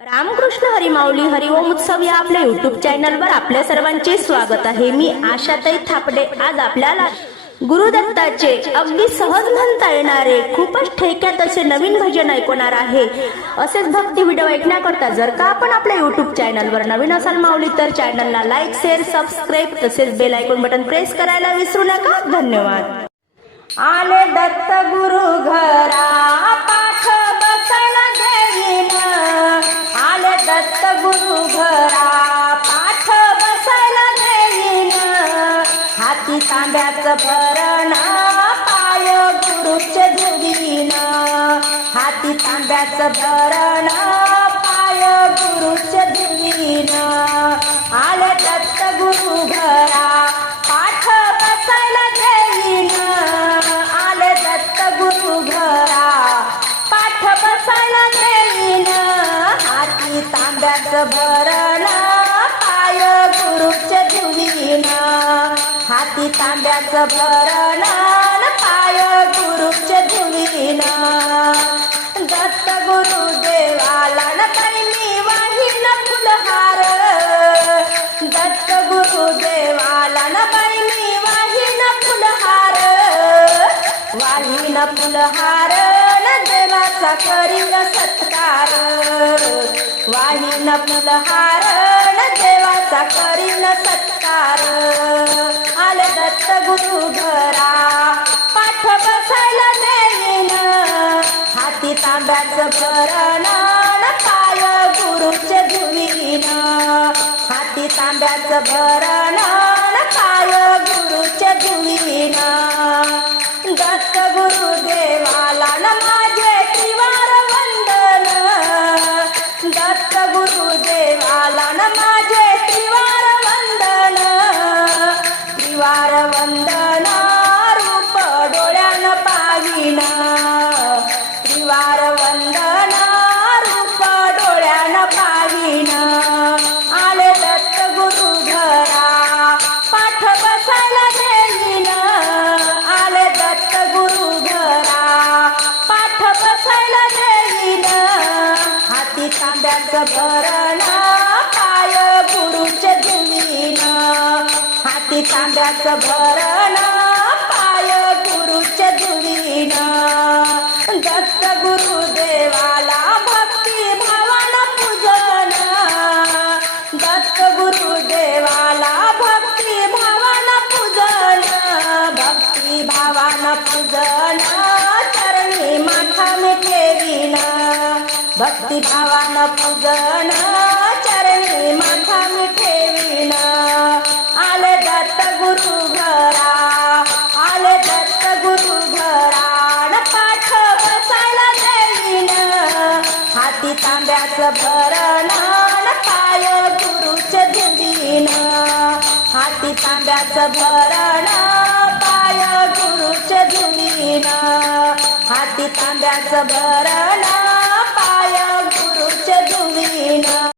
रामकृष्ण हरी माऊली हरिओम उत्सव या आपल्या युट्यूब चॅनलवर आपल्या सर्वांचे स्वागत आहे। मी आशाताई थापडे आज आपल्याला गुरुदत्ताचे अगदी सहज म्हणता येणारे खूपच ठेक्यात असे नवीन भजन ऐकवणार आहे। असेच भक्ती व्हिडिओ ऐकण्याकरता जर का आपण आपल्या युट्यूब चॅनलवर नवीन असाल माऊली तर चॅनलला लाईक शेअर सबस्क्राईब तसेच बेल आयकॉन बटन प्रेस करायला विसरू नका। धन्यवाद। आले दत्त गुरु घरा पाठ बसायला देईन, आले दत्त गुरु घरा पाठ बसायला देईन, हाती तांब्याचं भरण पाय गुरुचे धुवीन, हाती तांब्याचं भरण पाय गुरुचे धुवीन, आले दत्त गुरु घरा पाठ बसायला देईन, आले दत्त गुरु घरा पाठ बसायला देईन, हाती तांब्याचं भरण पाय गुरुचे धुवीन, हाती तांब्याचं भरण पाय गुरुचे धुवीन, दत्त गुरु देवाला न मी वाहीन फुलहार, दत्त गुरु देवाला न मी वाहीन फुलहार, वाहीन फुलहार न देवाचा करीन सत्कार, वाहीन फुलहार न देवाचा करीन सत्कार, आले दत्त गुरु घरा पाठ बसायला देईन, हाती तांब्याचं भरण पाय गुरुचे धुवीन, हाती तांब्याचं भरण पाय गुरुचे धुवीन, दत्त गुरु देवाला न माझे त्रिवार वंदन, दत्त गुरु देवाला न माझे त्रिवार वंदन, त्रिवार वंदन रूप डोळ्यानं पाहिन, त्रिवार वंदन रूप डोळ्यानं पाहिन, आले दत्त गुरु घरा पाठ बसायला देईन, आले दत्त गुरु घरा पाठ बसायला देईन, हाती तांब्याचं भरण पाय गुरुचे धुवीन, हाती तांब्याचं भरण पाय गुरुचे धुवीन, दत्त गुरु देवाला भक्ती भावानं पूजन, दत्त गुरु देवाला भक्ती भावानं पूजन, भक्ती भावानं पूजन चरणी माथा मी ठेवीन, भक्ती भावानं पूजन चरणी माथा मी ठेवीन, आले दत्त गुरु घरा, आले दत्त गुरु घरा न पाठ बसायला देईन, हाती तांब्याचं भरण पाय गुरुचे धुवीन, हाती तांब्याचं भरण पाय गुरुचे धुवीन, हाती तांब्याचं भरण